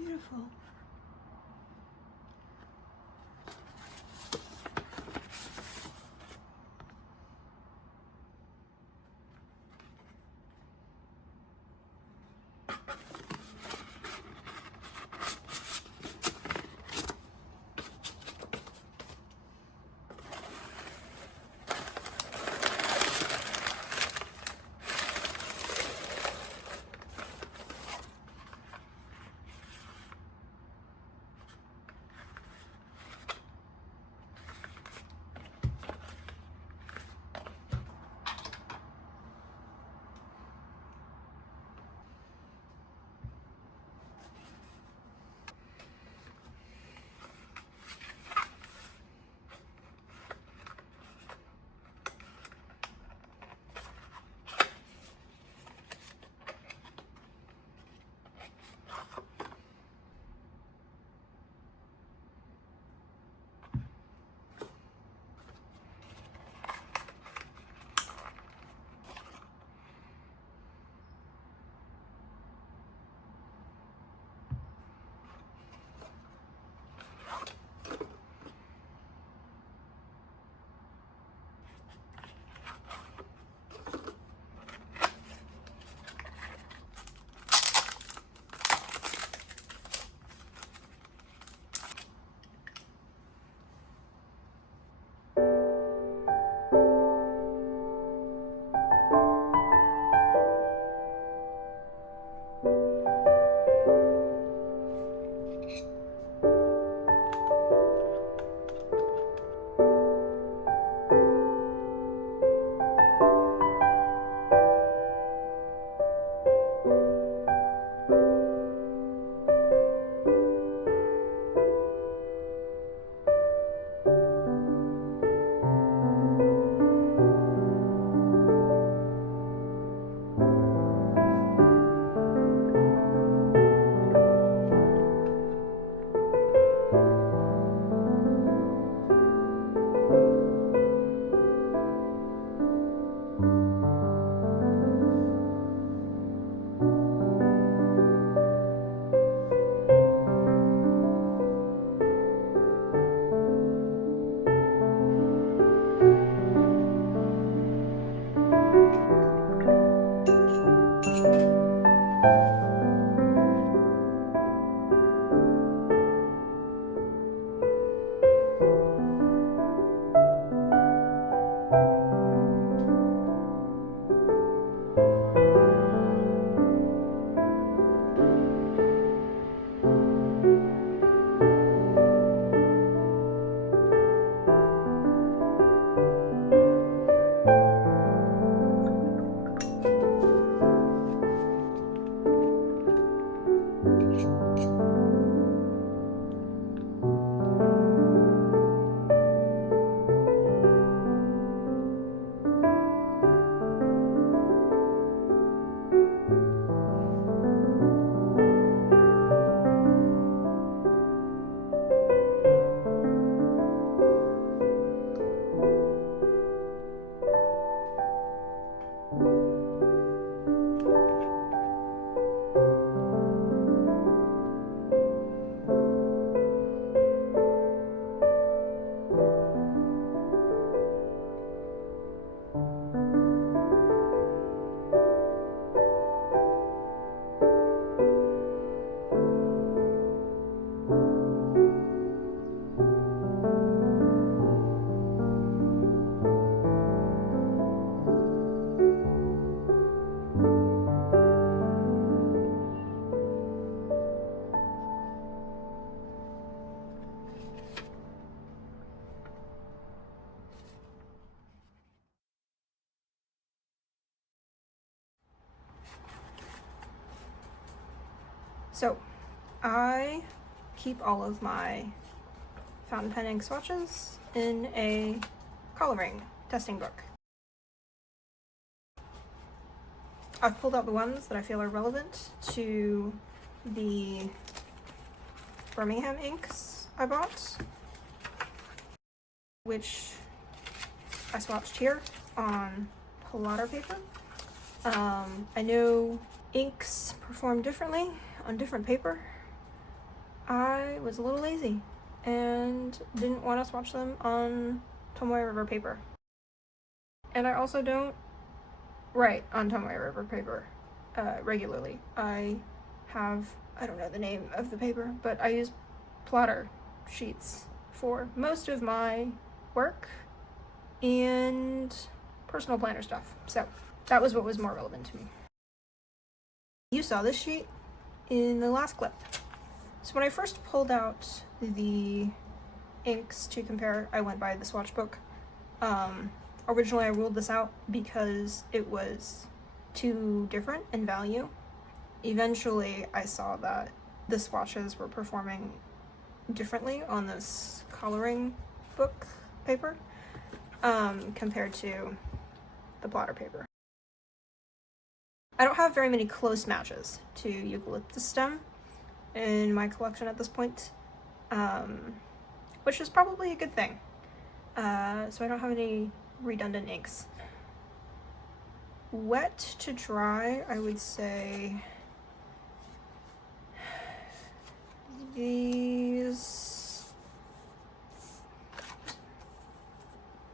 Beautiful. So I keep all of my fountain pen ink swatches in a coloring testing book. I've pulled out the ones that I feel are relevant to the Birmingham inks I bought, which I swatched here on plotter paper. I know inks perform differently on different paper. I was a little lazy and didn't want to swatch them on Tomoe River paper. And I also don't write on Tomoe River paper regularly. I don't know the name of the paper, but I use plotter sheets for most of my work and personal planner stuff. So that was what was more relevant to me. You saw this sheet in the last clip. So when I first pulled out the inks to compare, I went by the swatch book. Originally I ruled this out because it was too different in value. Eventually I saw that the swatches were performing differently on this coloring book paper compared to the plotter paper. I don't have very many close matches to eucalyptus stem in my collection at this point, which is probably a good thing. So I don't have any redundant inks. Wet to dry, I would say these.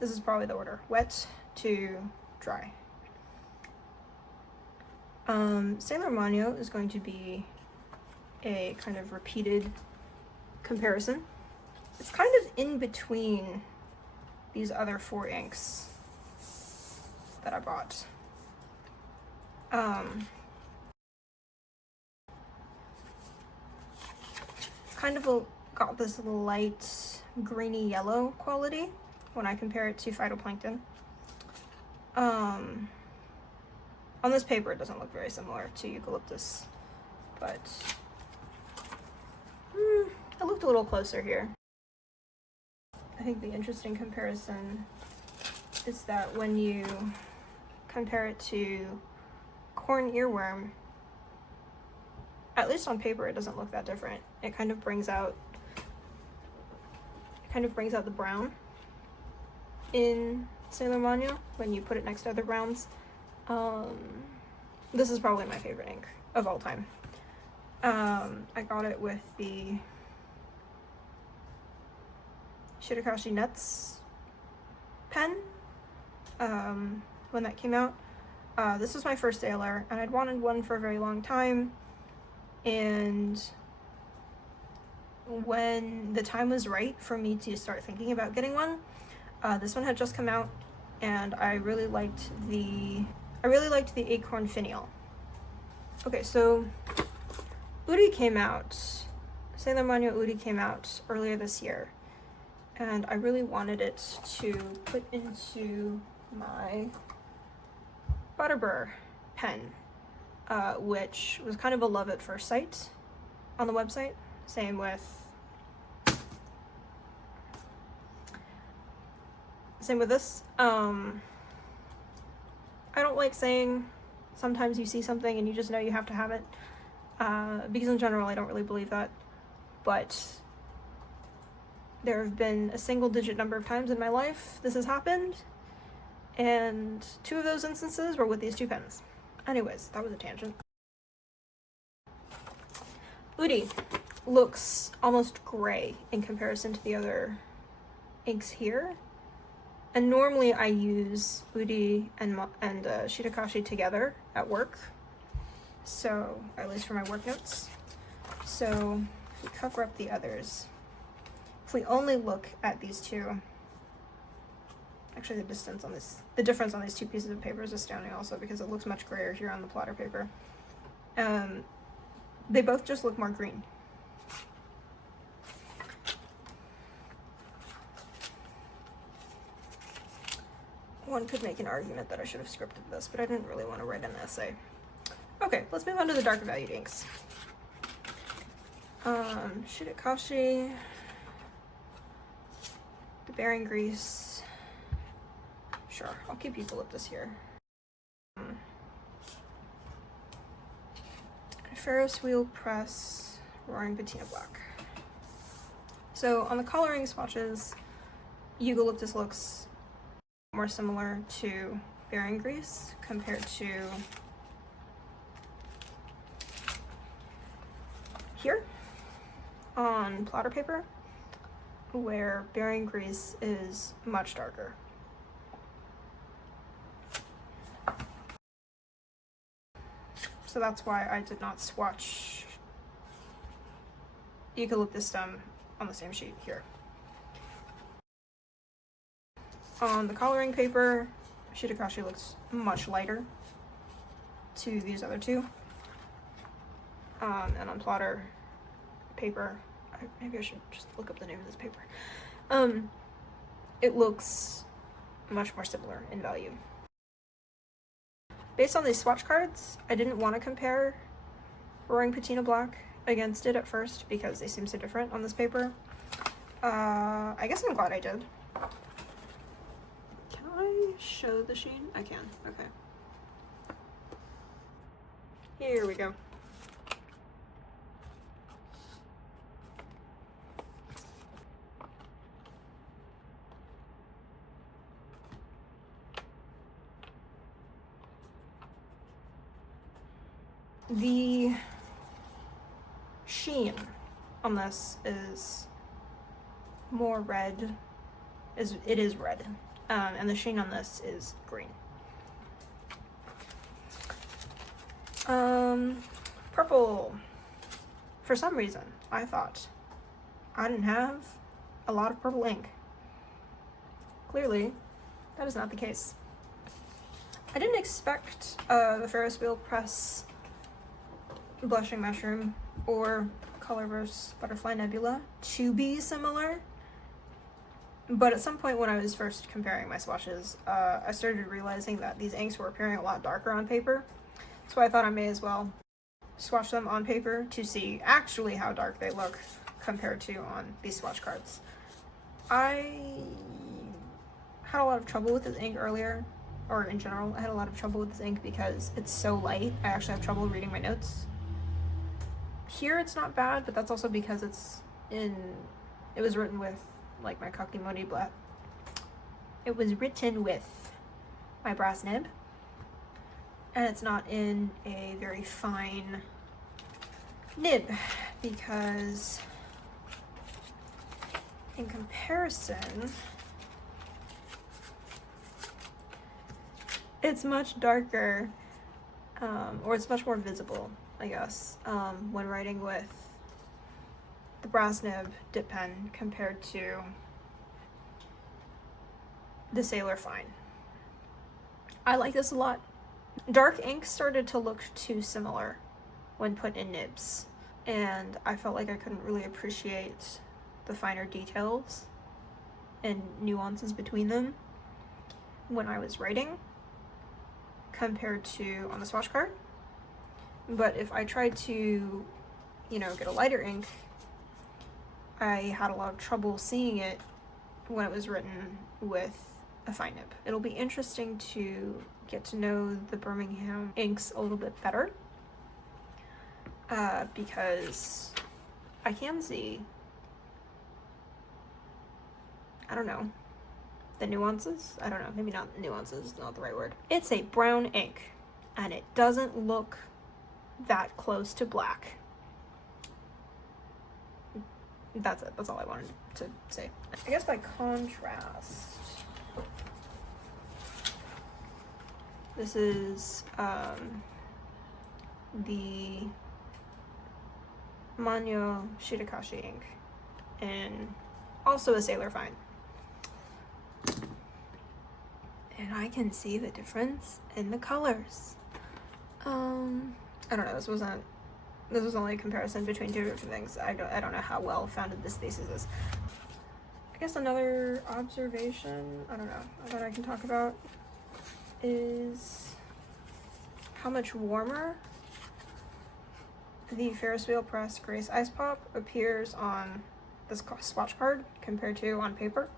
This is probably the order. Wet to dry. Sailor Mano is going to be a kind of repeated comparison. It's kind of in between these other 4 inks that I bought. Kind of got this light greeny yellow quality when I compare it to phytoplankton. On this paper it doesn't look very similar to eucalyptus, but it looked a little closer here. I think the interesting comparison is that when you compare it to corn earworm, at least on paper it doesn't look that different. It kind of brings out the brown in Sailor Mano when you put it next to other browns. This is probably my favorite ink of all time. I got it with the Shirakashi Nuts pen when that came out. This was my first Sailor, and I'd wanted one for a very long time, and when the time was right for me to start thinking about getting one, this one had just come out, and I really liked the acorn finial. Okay, so Uri came out, Sailor Mano Uri came out earlier this year, and I really wanted it to put into my Butterbur pen, which was kind of a love at first sight on the website. Same with this. I don't like saying sometimes you see something and you just know you have to have it, because in general I don't really believe that, but there have been a single-digit number of times in my life this has happened, and 2 of those instances were with these 2 pens. Anyways, that was a tangent. Udi looks almost gray in comparison to the other inks here. And normally I use Udi and Shirakashi together at work, so at least for my work notes. So if we cover up the others, if we only look at these 2, actually the difference on these 2 pieces of paper is astounding also, because it looks much grayer here on the plotter paper. They both just look more green. One could make an argument that I should have scripted this, but I didn't really want to write an essay. Okay, let's move on to the darker valued inks. Shirakashi, the bearing grease. Sure, I'll keep eucalyptus here. Ferris wheel press, roaring patina black. So on the coloring swatches, eucalyptus looks more similar to bearing grease compared to here on plotter paper, where bearing grease is much darker. So that's why I did not swatch eucalyptus stem on the same sheet here. On the coloring paper, Shirakashi looks much lighter to these other two. And on plotter paper, maybe I should just look up the name of this paper. It looks much more similar in value. Based on these swatch cards, I didn't want to compare Roaring Patina Black against it at first because they seem so different on this paper. I guess I'm glad I did. Can I show the sheen? I can, okay. Here we go. The sheen on this is more red. It is red, and the sheen on this is green. Purple. For some reason, I thought I didn't have a lot of purple ink. Clearly, that is not the case. I didn't expect the Ferris wheel press Blushing Mushroom or Colorverse Butterfly Nebula to be similar, but at some point when I was first comparing my swatches, I started realizing that these inks were appearing a lot darker on paper, so I thought I may as well swatch them on paper to see actually how dark they look compared to on these swatch cards. I had a lot of trouble with this ink earlier, or in general, I had a lot of trouble with this ink because it's so light. I actually have trouble reading my notes. Here it's not bad, but that's also because it was written with like my Kakimori black. It was written with my brass nib, and it's not in a very fine nib because in comparison, it's much darker, or it's much more visible, I guess, when writing with the brass nib dip pen compared to the Sailor Fine. I like this a lot. Dark ink started to look too similar when put in nibs, and I felt like I couldn't really appreciate the finer details and nuances between them when I was writing compared to on the swatch card. But if I tried to, get a lighter ink, I had a lot of trouble seeing it when it was written with a fine nib. It'll be interesting to get to know the Birmingham inks a little bit better, because I can see, I don't know, the nuances? I don't know, maybe not nuances, not the right word. It's a brown ink, and it doesn't look that close to black. That's it, that's all I wanted to say. I guess by contrast, this is the Manyo Shirakashi ink, and also a Sailor Fine. And I can see the difference in the colors. I don't know, this was only a comparison between two different things. I don't know how well founded this thesis is. I guess another observation, I don't know, that I can talk about is how much warmer the Ferris wheel press Grace Ice Pop appears on this swatch card compared to on paper.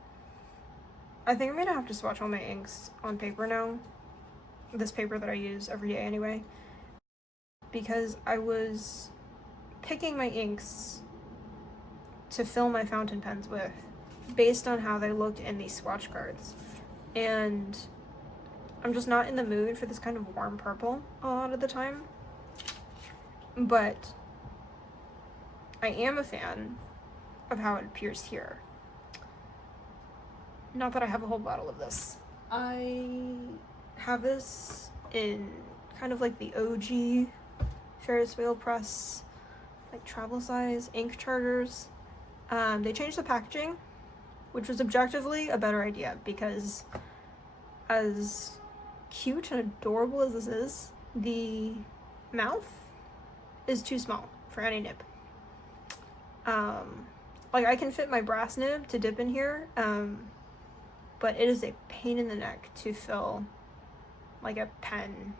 I think I'm gonna have to swatch all my inks on paper now, this paper that I use every day anyway, because I was picking my inks to fill my fountain pens with based on how they looked in these swatch cards, and I'm just not in the mood for this kind of warm purple a lot of the time, but I am a fan of how it appears here. Not that I have a whole bottle of this. I have this in kind of like the OG Ferris wheel press, like travel size ink chargers. They changed the packaging, which was objectively a better idea, because as cute and adorable as this is, the mouth is too small for any nib. Like, I can fit my brass nib to dip in here, but it is a pain in the neck to fill like a pen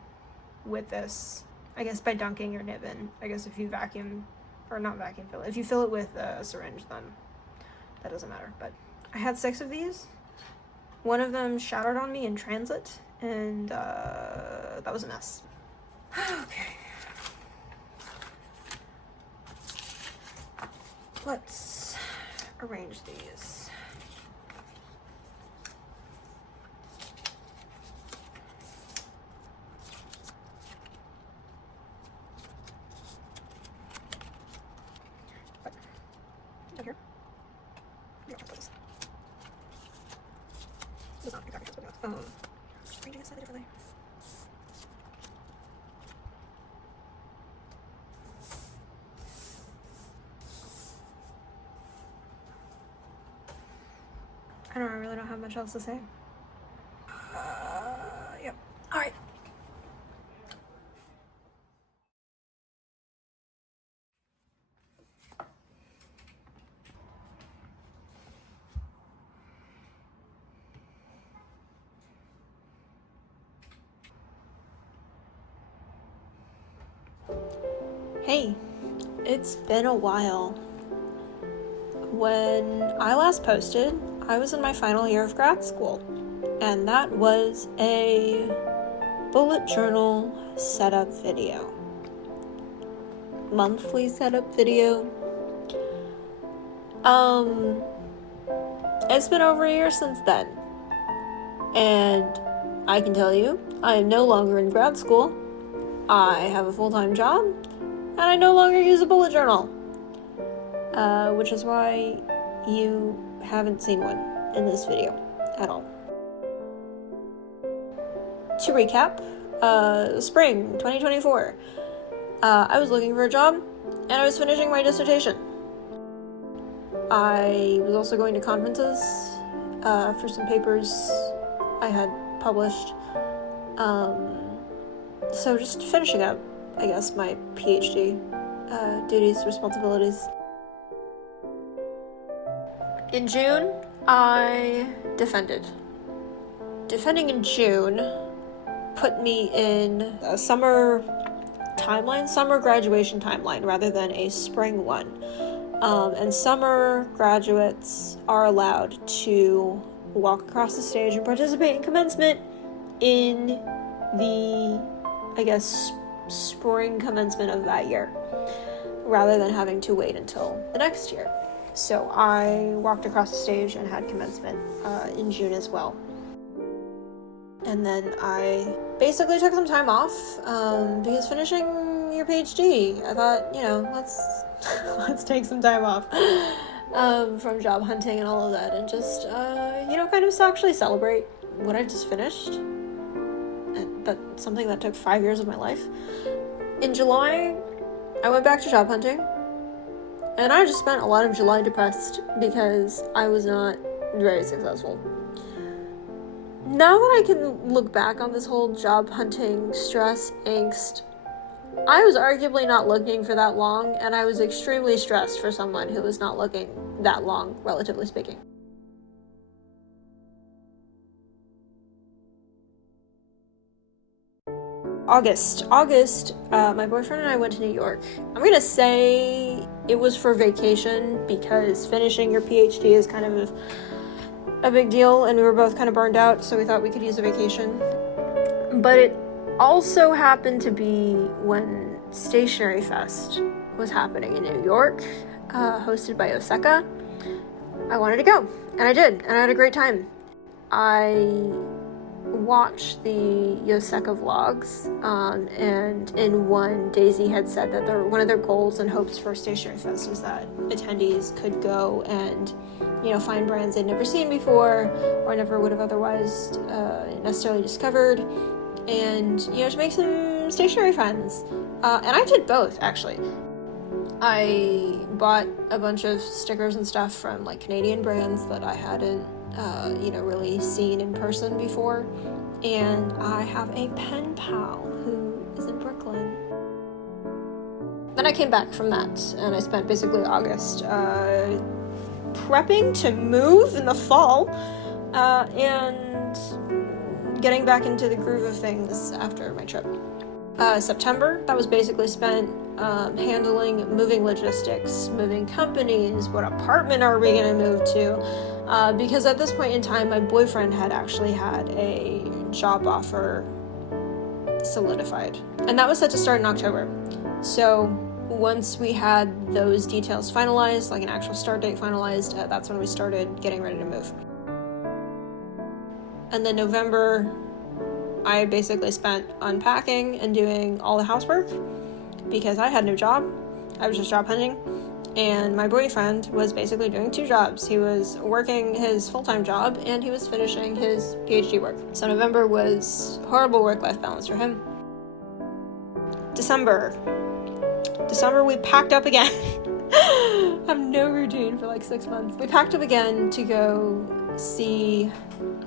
with this, I guess, by dunking your nib in. I guess if you vacuum, or not vacuum fill it, if you fill it with a syringe, then that doesn't matter. But I had 6 of these. One of them shattered on me in transit, and that was a mess. Okay. Let's arrange these. Up here. Yeah, I'll put this. It's not exactly just what it goes. Just arranging it slightly differently. I really don't have much else to say. Yep. All right. Hey, it's been a while. When I last posted, I was in my final year of grad school, and that was a bullet journal setup video. Monthly setup video. It's been over a year since then, and I can tell you, I am no longer in grad school. I have a full-time job, and I no longer use a bullet journal, which is why you haven't seen one in this video at all. To recap, spring 2024, I was looking for a job, and I was finishing my dissertation. I was also going to conferences for some papers I had published, so just finishing up, I guess, my PhD duties, responsibilities. In June, I defended. Defending in June put me in a summer graduation timeline rather than a spring one. And summer graduates are allowed to walk across the stage and participate in commencement in the, I guess, spring commencement of that year, rather than having to wait until the next year. So I walked across the stage and had commencement in June as well. And then I basically took some time off because finishing your PhD, I thought, let's take some time off from job hunting and all of that, and just kind of actually celebrate what I just finished, but something that took 5 years of my life. In July, I went back to job hunting, and I just spent a lot of July depressed because I was not very successful. Now that I can look back on this whole job hunting stress, angst, I was arguably not looking for that long, and I was extremely stressed for someone who was not looking that long, relatively speaking. August, my boyfriend and I went to New York. I'm gonna say it was for vacation because finishing your PhD is kind of a big deal, and we were both kind of burned out, so we thought we could use a vacation. But it also happened to be when Stationery Fest was happening in New York, hosted by Osaka. I wanted to go, and I did, and I had a great time. I watched the Osaka vlogs, and in one, Daisy had said that one of their goals and hopes for Stationery Fest was that attendees could go and, find brands they'd never seen before or never would have otherwise necessarily discovered, and, to make some stationery friends. And I did both, actually. I bought a bunch of stickers and stuff from, Canadian brands that I hadn't really seen in person before. And I have a pen pal who is in Brooklyn. Then I came back from that, and I spent basically August prepping to move in the fall, and getting back into the groove of things after my trip. September, that was basically spent handling moving logistics, moving companies, what apartment are we going to move to, because at this point in time, my boyfriend had actually had a job offer solidified, and that was set to start in October. So once we had those details finalized, an actual start date finalized, that's when we started getting ready to move. And then November, I basically spent unpacking and doing all the housework because I had no job. I was just job hunting, and my boyfriend was basically doing two jobs. He was working his full-time job and he was finishing his PhD work. So November was horrible work-life balance for him. December, we packed up again. I have no routine for 6 months. We packed up again to go see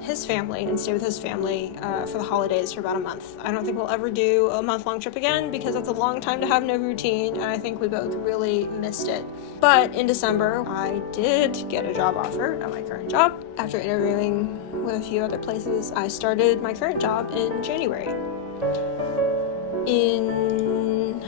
his family and stay with his family for the holidays for about a month. I don't think we'll ever do a month-long trip again because that's a long time to have no routine, and I think we both really missed it. But in December, I did get a job offer at my current job. After interviewing with a few other places, I started my current job in January. In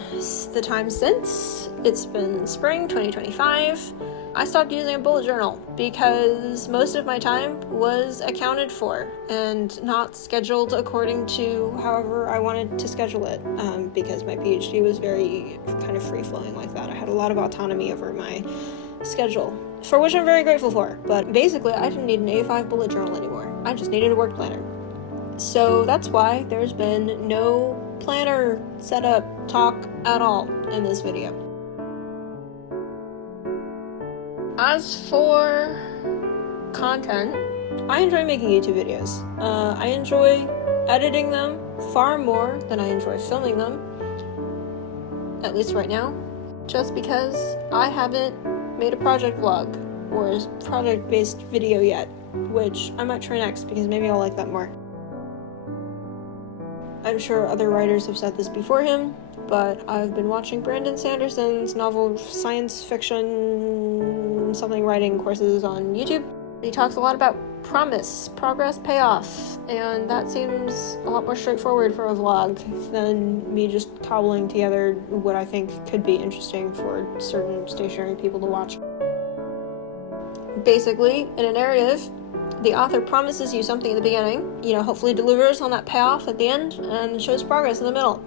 the time since, it's been spring 2025, I stopped using a bullet journal because most of my time was accounted for and not scheduled according to however I wanted to schedule it, because my PhD was very kind of free-flowing like that. I had a lot of autonomy over my schedule, for which I'm very grateful for. But basically, I didn't need an A5 bullet journal anymore. I just needed a work planner. So that's why there's been no planner setup talk at all in this video. As for content, I enjoy making YouTube videos. I enjoy editing them far more than I enjoy filming them, at least right now, just because I haven't made a project vlog or a project-based video yet, which I might try next because maybe I'll like that more. I'm sure other writers have said this before him, but I've been watching Brandon Sanderson's novel science fiction something writing courses on YouTube. He talks a lot about promise, progress, payoff, and that seems a lot more straightforward for a vlog than me just cobbling together what I think could be interesting for certain stationary people to watch. Basically, in a narrative, the author promises you something in the beginning, hopefully delivers on that payoff at the end, and shows progress in the middle.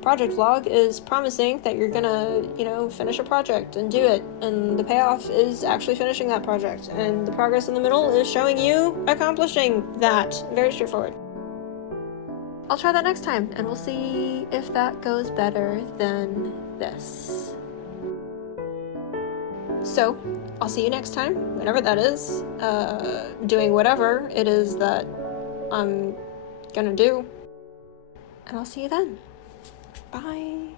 Project vlog is promising that you're gonna, finish a project and do it, and the payoff is actually finishing that project, and the progress in the middle is showing you accomplishing that. Very straightforward. I'll try that next time, and we'll see if that goes better than this. So, I'll see you next time, whenever that is, doing whatever it is that I'm gonna do, and I'll see you then. Bye.